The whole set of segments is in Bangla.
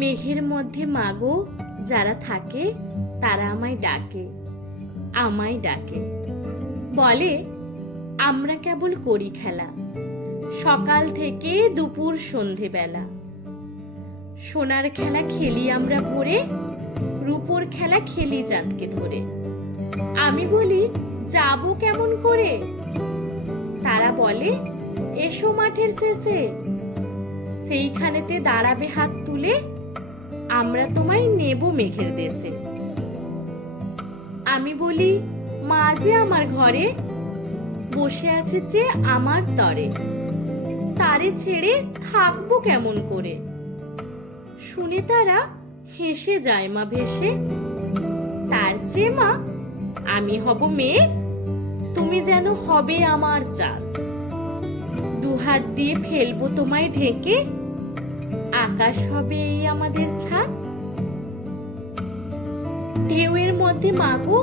মেঘের মধ্যে মাগো যারা থাকে তারা আমায় ডাকে, আমায় ডাকে। বলে আমরা কেবল করি খেলা, সকাল থেকে দুপুর সন্ধেবেলা। সোনার খেলা খেলি আমরা ভোরে, রূপোর খেলা খেলি চাঁদকে ধরে। আমি বলি যাবো কেমন করে? তারা বলে এসো মাঠের শেষে, সেইখানেতে দাঁড়াবে হাত তুলে, আমরা তোমায় নেব মেঘের দেশে। আমি বলি মা যে আমার ঘরে, বসে আছে যে আমার তরে, তারে ছেড়ে থাকবো কেমন করে? শুনে তারা হেসে যায় মা ভেসে। তার চেয়ে মা আমি হব মেয়ে, তুমি যেন হবে আমার চাঁদ। দুহাত দিয়ে ফেলবো তোমায় ঢেকে, আকাশ হবে এই আমাদের ছাদ। ঢেউয়ের মধ্যে মাগো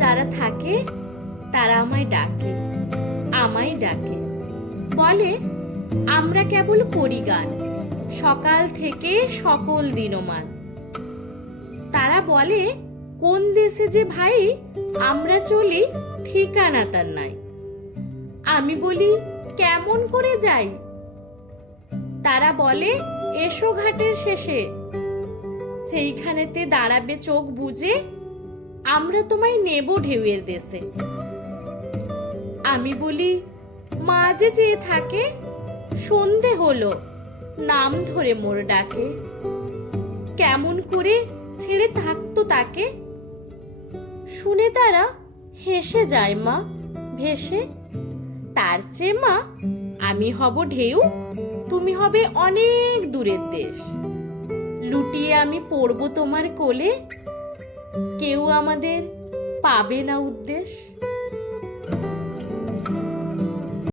যারা থাকে তারা আমায় ডাকে, আমায় ডাকে। বলে আমরা কেবল করি গান, সকাল থেকে সকল দিনমান। তারা বলে কোন দেশে যে ভাই আমরা চলি, ঠিকানা তার নাই। আমি বলি কেমন করে যাই? তারা বলে এসো ঘাটের শেষে, সেইখানেতে দাঁড়াবে চোখ বুজে, আমরা তোমায় নেব ঢেউয়ের দেশে। আমি বলি মা যে চেয়ে থাকে, সন্ধে হলো নাম ধরে মোর ডাকে, কেমন করে ছেড়ে থাকতো তাকে? শুনে তারা হেসে যায় মা ভেসে। তার চেয়ে মা আমি হব ঢেউ, তুমি হবে অনেক দূরের দেশ। লুটিয়ে আমি পড়বো তোমার কোলে, কেউ আমাদের পাবে না উদ্দেশ।